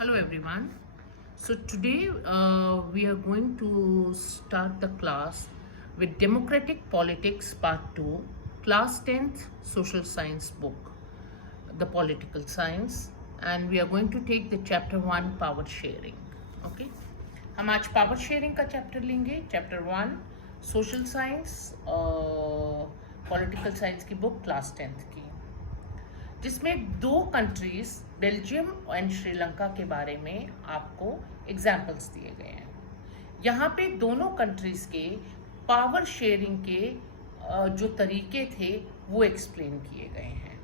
Hello everyone. So today we are going to start the class with Democratic Politics Part 2, Class 10th Social Science book, the Political Science, and we are going to take the Chapter 1 Power Sharing. Okay? हम आज power sharing का chapter लेंगे, chapter 1 social science political science की book class 10th की, जिसमें दो countries Belgium and Sri Lanka के बारे में आपको एग्जाम्पल्स दिए गए हैं। यहाँ पे दोनों कंट्रीज के पावर शेयरिंग के जो तरीके थे वो एक्सप्लेन किए गए हैं,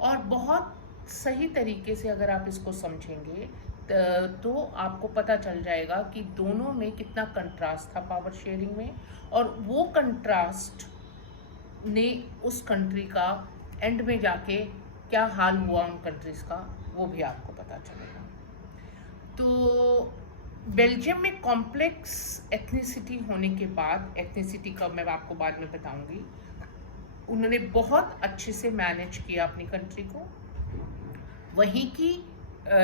और बहुत सही तरीके से अगर आप इसको समझेंगे तो आपको पता चल जाएगा कि दोनों में कितना कंट्रास्ट था पावर शेयरिंग में, और वो कंट्रास्ट ने उस कंट्री का एंड में जाके क्या हाल हुआ उन कंट्रीज़ का, वो भी आपको पता चलेगा। तो बेल्जियम में कॉम्प्लेक्स एथनिसिटी होने के बाद, एथनिसिटी का मैं आपको बाद में बताऊंगी, उन्होंने बहुत अच्छे से मैनेज किया अपनी कंट्री को। वहीं की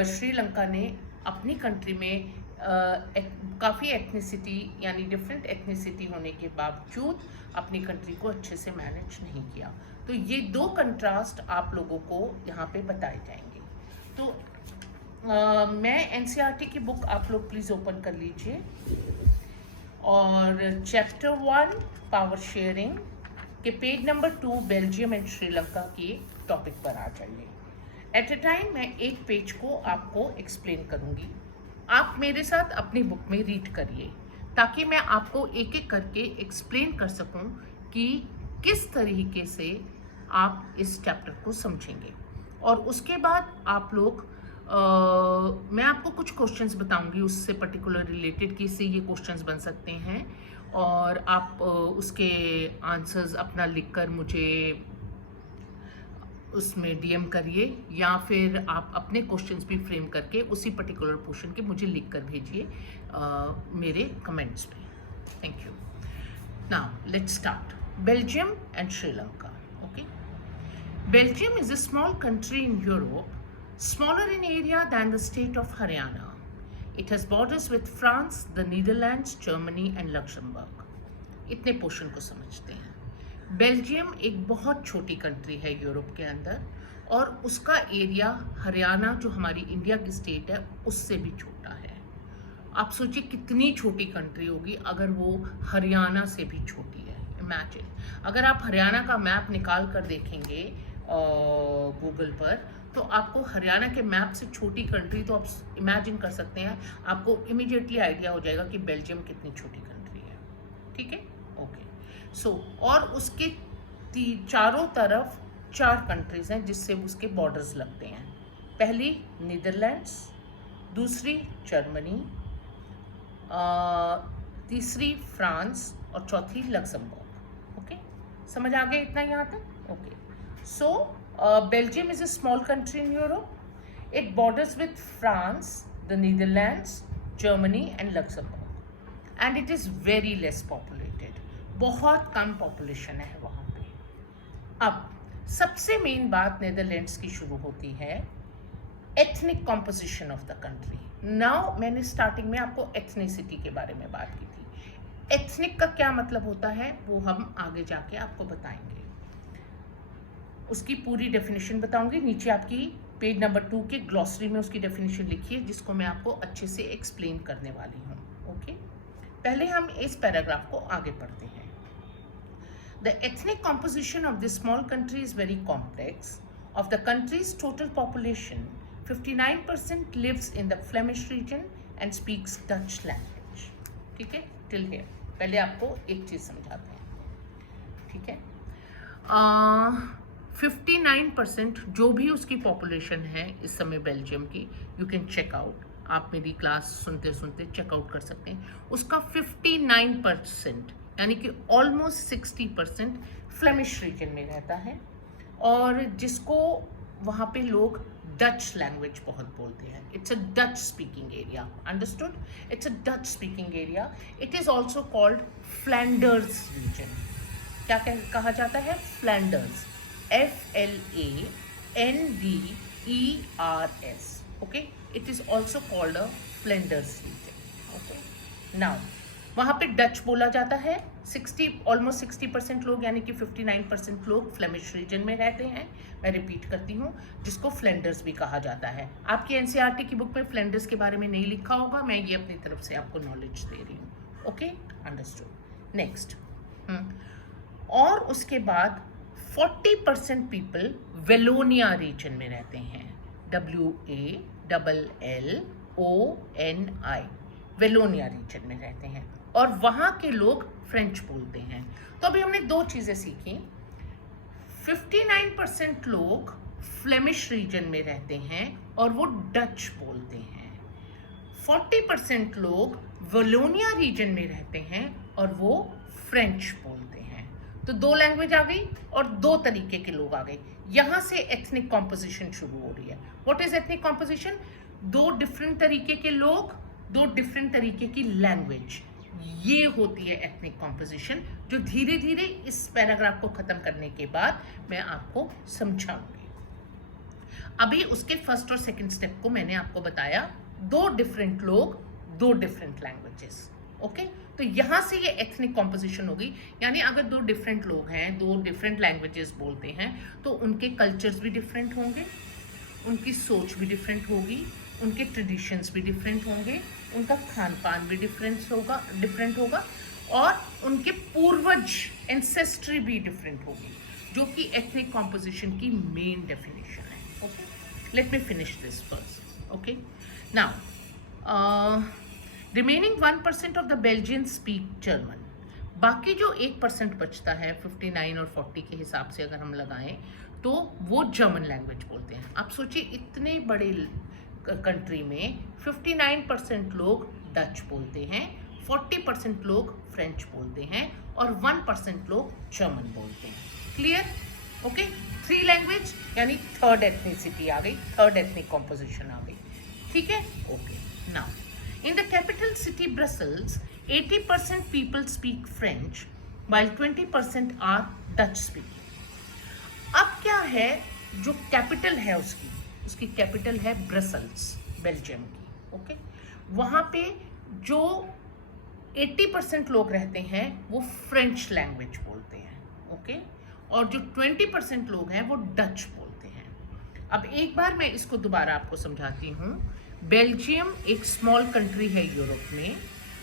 श्रीलंका ने अपनी कंट्री में काफ़ी एथनिसिटी यानी डिफरेंट एथनिसिटी होने के बावजूद अपनी कंट्री को अच्छे से मैनेज नहीं किया। तो ये दो कंट्रास्ट आप लोगों को यहाँ पे बताए जाएंगे। तो मैं एनसीईआरटी की बुक आप लोग प्लीज़ ओपन कर लीजिए और चैप्टर 1 पावर शेयरिंग के page number 2 Belgium and Sri Lanka के टॉपिक पर आ जाइए। एट ए टाइम मैं एक पेज को आपको एक्सप्लेन करूँगी, आप मेरे साथ अपनी बुक में रीड करिए ताकि मैं आपको एक एक करके एक्सप्लेन कर सकूं कि किस तरीके से आप इस चैप्टर को समझेंगे। और उसके बाद आप लोग मैं आपको कुछ क्वेश्चंस बताऊंगी उससे पर्टिकुलर रिलेटेड कि इससे ये क्वेश्चंस बन सकते हैं, और आप उसके आंसर्स अपना लिखकर मुझे उसमें डीएम करिए, या फिर आप अपने क्वेश्चंस भी फ्रेम करके उसी पर्टिकुलर पोर्शन के मुझे लिख कर भेजिए मेरे कमेंट्स में। Thank you. Now let's start. Belgium and Sri Lanka. Okay, Belgium is a small country in Europe, smaller in area than the state of Haryana. It has borders with France, the Netherlands, Germany and Luxembourg. इतने portion को समझते हैं। Belgium एक बहुत छोटी country है Europe के अंदर, और उसका एरिया हरियाणा जो हमारी इंडिया की स्टेट है उससे भी छोटा है। आप सोचिए कितनी छोटी कंट्री होगी अगर वो हरियाणा से भी छोटी है। इमेजिन, अगर आप हरियाणा का मैप निकाल कर देखेंगे गूगल पर, तो आपको हरियाणा के मैप से छोटी कंट्री तो आप इमेजिन कर सकते हैं, आपको इमीडिएटली आइडिया हो जाएगा कि बेल्जियम कितनी छोटी कंट्री है। ठीक है, ओके। सो और उसके चारों तरफ 4 कंट्रीज हैं जिससे उसके बॉर्डर्स लगते हैं। पहली नीदरलैंड्स, दूसरी जर्मनी, तीसरी फ्रांस और चौथी लक्समबर्ग। ओके, समझ आ गया इतना यहाँ तक? Okay, so Belgium is a small country in Europe. It borders with France, the Netherlands, Germany and Luxembourg, and it is very less populated. बहुत कम पॉपुलेशन है वहाँ पे। अब सबसे मेन बात नीदरलैंड्स की शुरू होती है, ethnic composition of the country. Now मैंने स्टार्टिंग में आपको एथनिसिटी के बारे में बात की थी। एथनिक का क्या मतलब होता है वो हम आगे जाके आपको बताएंगे, उसकी पूरी डेफिनेशन बताऊंगी। नीचे आपकी पेज नंबर 2 के ग्लॉसरी में उसकी डेफिनेशन लिखिए, जिसको मैं आपको अच्छे से एक्सप्लेन करने वाली हूँ। ओके, पहले हम इस पैराग्राफ को आगे पढ़ते हैं. The ethnic composition of this small country is very complex. Of the country's total population, 59% lives in the Flemish region and speaks Dutch language. ठीक है, till here. पहले आपको एक चीज़ समझाते हैं, ठीक है। 59% जो भी उसकी पॉपुलेशन है इस समय बेल्जियम की, यू कैन चेक आउट, आप मेरी क्लास सुनते सुनते चेकआउट कर सकते हैं। उसका 59% यानी कि ऑलमोस्ट 60% फ्लेमिश रीजन में रहता है, और जिसको वहाँ पे लोग डच लैंग्वेज बहुत बोलते हैं. It's a Dutch speaking area, understood? It's a Dutch speaking area. It is also called Flanders region. क्या कहा जाता है? Flanders, FLANDERS. Okay, it is also called a Flanders region. Okay, now वहाँ पे Dutch बोला जाता है। ऑलमोस्ट 60% लोग यानी कि 59% लोग फ्लेमिश रीजन में रहते हैं। मैं रिपीट करती हूँ, जिसको फ्लेंडर्स भी कहा जाता है। आपकी एनसीईआरटी की बुक में फ्लेंडर्स के बारे में नहीं लिखा होगा, मैं ये अपनी तरफ से आपको नॉलेज दे रही हूँ। Okay, understood. नेक्स्ट, और उसके बाद 40% पीपल वेलोनिया रीजन में रहते हैं। WALLONI, वेलोनिया रीजन में रहते हैं, और वहाँ के लोग फ्रेंच बोलते हैं। तो अभी हमने दो चीज़ें सीखी। 59% लोग फ्लेमिश रीजन में रहते हैं और वो डच बोलते हैं। 40% लोग वेलोनिया रीजन में रहते हैं और वो फ्रेंच बोलते हैं। तो दो लैंग्वेज आ गई और दो तरीके के लोग आ गए। यहाँ से एथनिक कॉम्पोजिशन शुरू हो रही है। What is ethnic composition? दो डिफरेंट तरीके के लोग, दो डिफरेंट तरीके की लैंग्वेज, ये होती है एथनिक कॉम्पोजिशन, जो धीरे धीरे इस पैराग्राफ को खत्म करने के बाद मैं आपको समझाऊंगी। अभी उसके फर्स्ट और सेकंड स्टेप को मैंने आपको बताया, दो डिफरेंट लोग, दो डिफरेंट लैंग्वेजेस। ओके, तो यहाँ से ये एथनिक कॉम्पोजिशन होगी, यानी अगर दो डिफरेंट लोग हैं, दो डिफरेंट लैंग्वेजेस बोलते हैं, तो उनके कल्चर्स भी डिफरेंट होंगे, उनकी सोच भी डिफरेंट होगी, उनके ट्रेडिशंस भी डिफरेंट होंगे, उनका खान पान भी डिफरेंट होगा, और उनके पूर्वज एंसेस्ट्री भी डिफरेंट होगी, जो कि एथनिक कॉम्पोजिशन की मेन डेफिनेशन है। Okay, let me finish this first. Okay, now remaining 1% of the Belgian speak German. बाकी जो 1% बचता है 59 और 40 के हिसाब से अगर हम लगाएं, तो वो जर्मन लैंग्वेज बोलते हैं। आप सोचिए, इतने बड़े कंट्री में 59% लोग डच बोलते हैं, 40% लोग फ्रेंच बोलते हैं और 1% लोग जर्मन बोलते हैं। क्लियर? ओके, 3 लैंग्वेज यानी थर्ड एथनिसिटी आ गई, थर्ड एथनिक कॉम्पोजिशन आ गई। ठीक है? Okay, now in the capital city Brussels, 80% people speak French while 20% are Dutch speaking. अब क्या है जो कैपिटल है उसकी कैपिटल है ब्रसल्स, बेल्जियम की। ओके, वहाँ पे जो 80% लोग रहते हैं वो फ्रेंच लैंग्वेज बोलते हैं। ओके, और जो 20% लोग हैं वो डच बोलते हैं। अब एक बार मैं इसको दोबारा आपको समझाती हूँ। बेल्जियम एक स्मॉल कंट्री है यूरोप में,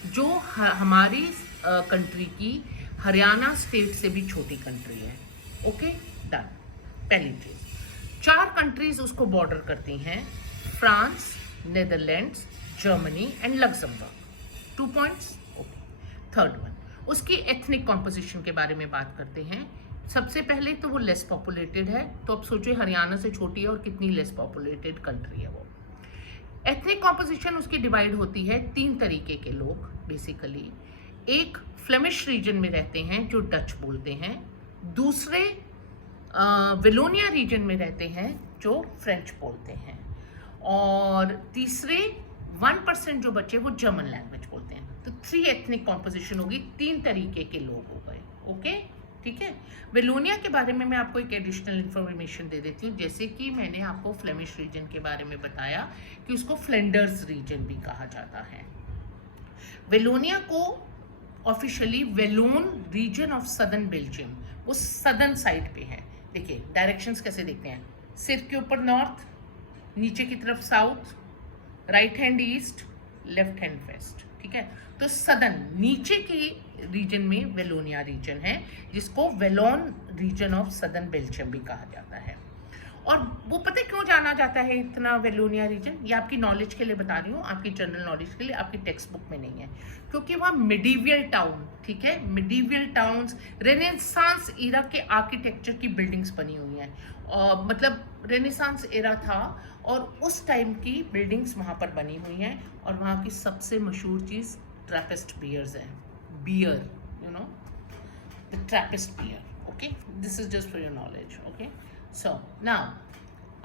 जो हमारी कंट्री की हरियाणा स्टेट से भी छोटी कंट्री है। Okay, done. पहली चीज, 4 कंट्रीज उसको बॉर्डर करती हैं, France, Netherlands, Germany and Luxembourg. 2 points. Okay, third one, उसकी एथनिक कॉम्पोजिशन के बारे में बात करते हैं। सबसे पहले तो वो लेस पॉपुलेटेड है, तो अब सोचिए हरियाणा से छोटी है और कितनी लेस पॉपुलेटेड कंट्री है वो। एथनिक कॉम्पोजिशन उसकी डिवाइड होती है 3 तरीके के लोग बेसिकली। एक फ्लेमिश रीजन में रहते हैं जो डच बोलते हैं, दूसरे वेलोनिया रीजन में रहते हैं जो फ्रेंच बोलते हैं, और तीसरे 1% जो बचे वो जर्मन लैंग्वेज बोलते हैं। तो 3 एथनिक कॉम्पोजिशन होगी, 3 तरीके के लोग हो गए। ओके, ठीक है। वेलोनिया के बारे में मैं आपको एक एडिशनल इन्फॉर्मेशन दे देती हूँ, जैसे कि मैंने आपको फ्लेमिश रीजन के बारे में बताया कि उसको फ्लेंडर्स रीजन भी कहा जाता है। वेलोनिया को officially Walloon region of southern Belgium, वो सदर्न साइड पे है। देखिए डायरेक्शंस कैसे देखते हैं, सिर के ऊपर नॉर्थ, नीचे की तरफ south, right hand east, left hand west. ठीक है, तो सदर्न नीचे की रीजन में वेलोनिया रीजन है, जिसको वेलोन रीजन ऑफ सदर्न बेल्जियम भी कहा जाता है। और वो पता क्यों जाना जाता है इतना वेलोनिया रीजन? ये आपकी नॉलेज के लिए बता रही हूँ, आपकी जनरल नॉलेज के लिए, आपकी टेक्स्ट बुक में नहीं है, क्योंकि वहाँ मिडीवियल टाउन, ठीक है, मिडीवियल टाउन्स, रेनेसांस एरा के आर्किटेक्चर की बिल्डिंग्स बनी हुई हैं। मतलब रेनेसांस एरा था और उस टाइम की बिल्डिंग्स वहाँ पर बनी हुई हैं, और वहाँ की सबसे मशहूर चीज़ ट्रैपिस्ट बियर्स है। Beer, you know, the Trappist beer. Okay, this is just for your knowledge. Okay, so now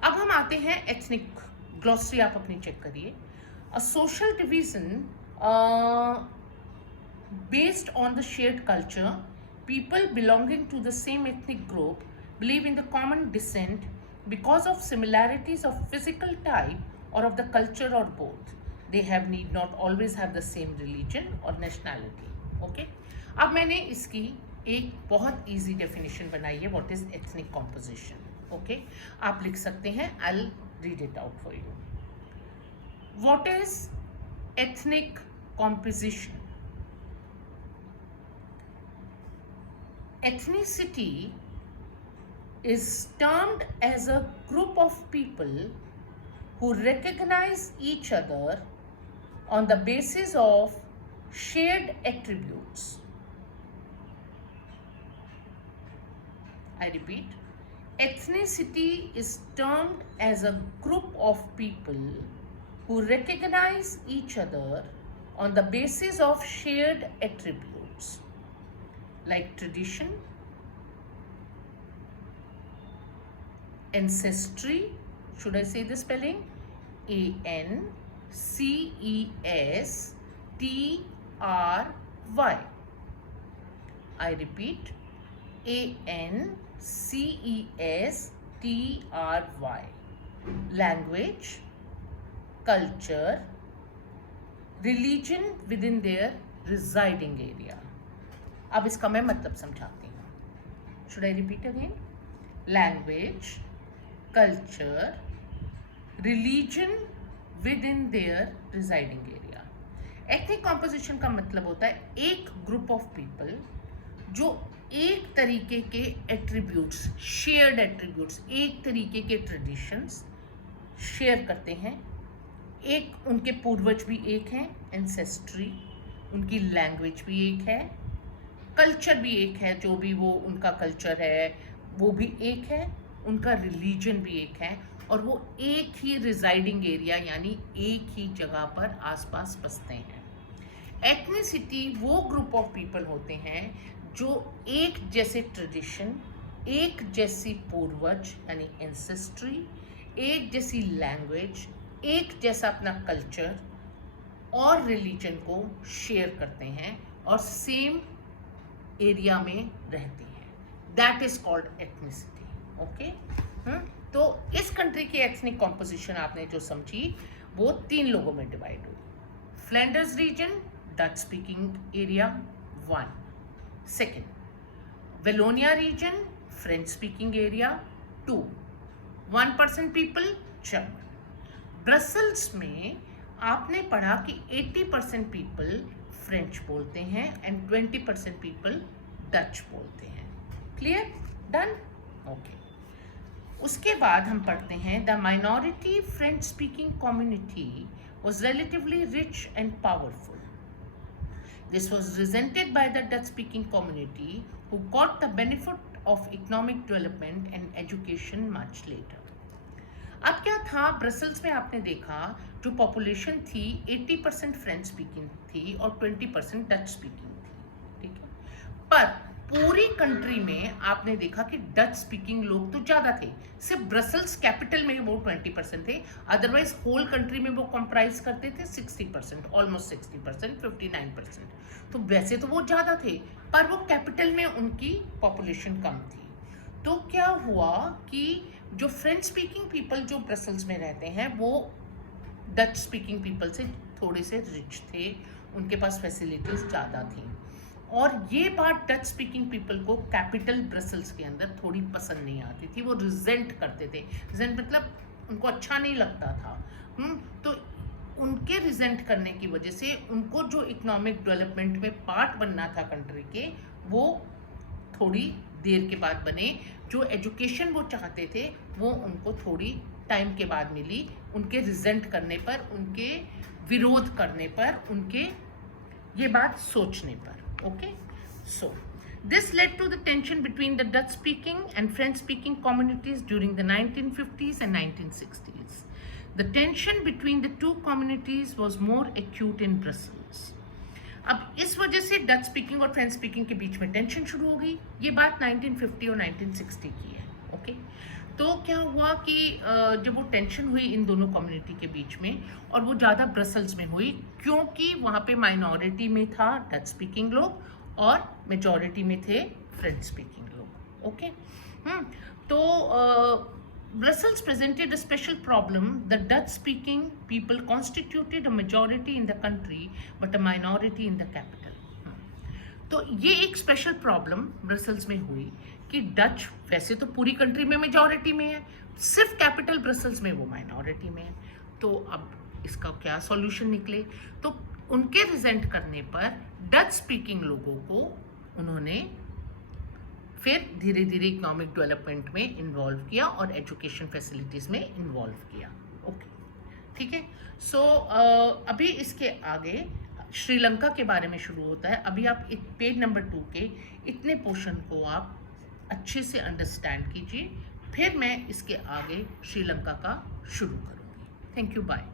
अब हम आते हैं एथनिक ग्लॉसरी, आप अपनी चेक करिए। A social division based on the shared culture, people belonging to the same ethnic group believe in the common descent because of similarities of physical type or of the culture or both. They have need not always have the same religion or nationality. Okay? अब मैंने इसकी एक बहुत easy definition बनाई है what is ethnic composition. Okay? आप लिख सकते हैं, I'll read it out for you. What is ethnic composition? Ethnicity is termed as a group of people who recognize each other on the basis of shared attributes. I repeat, ethnicity is termed as a group of people who recognize each other on the basis of shared attributes like tradition, ancestry, should I say the spelling? ANCESTRY. I repeat, ANCESTRY. Language, culture, religion within their residing area. अब इसका मैं मतलब समझाती हूँ. Should I repeat again? Language, culture, religion within their residing area. Ethnic composition का मतलब होता है एक group of people जो एक तरीके के attributes, shared attributes, एक तरीके के traditions share करते हैं. एक उनके पूर्वज भी एक हैं, ancestry, उनकी language भी एक है, कल्चर भी एक है, जो भी वो उनका कल्चर है वो भी एक है, उनका रिलीजन भी एक है, और वो एक ही रिजाइडिंग एरिया यानी एक ही जगह पर आसपास बसते हैं. एथनिसिटी वो ग्रुप ऑफ पीपल होते हैं जो एक जैसे ट्रेडिशन, एक जैसी पूर्वज यानी एंसेस्ट्री, एक जैसी लैंग्वेज, एक जैसा अपना कल्चर और रिलीजन को शेयर करते हैं और सेम एरिया में रहती हैं. That is called ethnicity. Okay, तो इस कंट्री की एथनिक कॉम्पोजिशन आपने जो समझी वो 3 लोगों में डिवाइड हुई. Flanders region, Dutch speaking area 1. Second, Wallonia region, French speaking area 2. 1% people German. Brussels में आपने पढ़ा कि 80% पीपल फ्रेंच बोलते हैं एंड 20% पीपल डच बोलते हैं. क्लियर? डन? ओके. उसके बाद हम पढ़ते हैं the minority French speaking community was relatively rich and powerful. This was resented by the Dutch speaking community who got the benefit of economic development and education much later. अब क्या था, Brussels में आपने देखा जो पॉपुलेशन थी 80% French speaking थी और 20% डच स्पीकिंग थी. ठीक है, पर पूरी कंट्री में आपने देखा कि डच स्पीकिंग लोग तो ज़्यादा थे. सिर्फ ब्रसल्स कैपिटल में वो 20% थे, अदरवाइज होल कंट्री में वो कंप्राइज करते थे 60%, ऑलमोस्ट 60%, 59%. तो वैसे तो वो ज़्यादा थे पर वो कैपिटल में उनकी पॉपुलेशन कम थी. तो क्या हुआ कि जो फ्रेंच स्पीकिंग पीपल जो ब्रसल्स में रहते हैं वो डच स्पीकिंग पीपल से थोड़े से रिच थे, उनके पास फैसिलिटीज़ ज़्यादा थी. और ये बात डच स्पीकिंग पीपल को कैपिटल ब्रसल्स के अंदर थोड़ी पसंद नहीं आती थी. वो रिजेंट करते थे. रिजेंट मतलब उनको अच्छा नहीं लगता था. तो उनके रिजेंट करने की वजह से उनको जो इकोनॉमिक डेवलपमेंट में पार्ट बनना था कंट्री के, वो थोड़ी देर के बाद बने. जो एजुकेशन वो चाहते थे वो उनको थोड़ी टाइम के बाद मिली. उनके रिजेंट करने पर, उनके विरोध करने पर, उनके ये बात सोचने पर. Okay, so this led to the tension between the Dutch speaking and French speaking communities during the 1950s and 1960s. The tension between the two communities was more acute in Brussels. अब इस वजह से Dutch speaking और French speaking के बीच में tension शुरू हो गई. ये बात 1950 और 1960 की है. ओके, तो क्या हुआ कि जब वो टेंशन हुई इन दोनों कम्युनिटी के बीच में, और वो ज़्यादा ब्रसल्स में हुई क्योंकि वहाँ पे माइनॉरिटी में था डच स्पीकिंग लोग और मेजॉरिटी में थे फ्रेंच स्पीकिंग लोग. ओके, तो Brussels presented a special problem. The Dutch-speaking people constituted a majority in the country, but a minority in the capital. तो ये एक स्पेशल प्रॉब्लम ब्रसल्स में हुई कि डच वैसे तो पूरी कंट्री में मेजॉरिटी में है, सिर्फ कैपिटल ब्रसल्स में वो माइनॉरिटी में है. तो अब इसका क्या सॉल्यूशन निकले? तो उनके रिजेंट करने पर डच स्पीकिंग लोगों को उन्होंने फिर धीरे धीरे इकोनॉमिक डेवलपमेंट में इन्वॉल्व किया और एजुकेशन फैसिलिटीज़ में इन्वॉल्व किया. ओके, ठीक है. सो अभी इसके आगे श्रीलंका के बारे में शुरू होता है. अभी आप पेज नंबर 2 के इतने पोर्शन को आप अच्छे से अंडरस्टैंड कीजिए, फिर मैं इसके आगे श्रीलंका का शुरू करूँगी. Thank you, bye.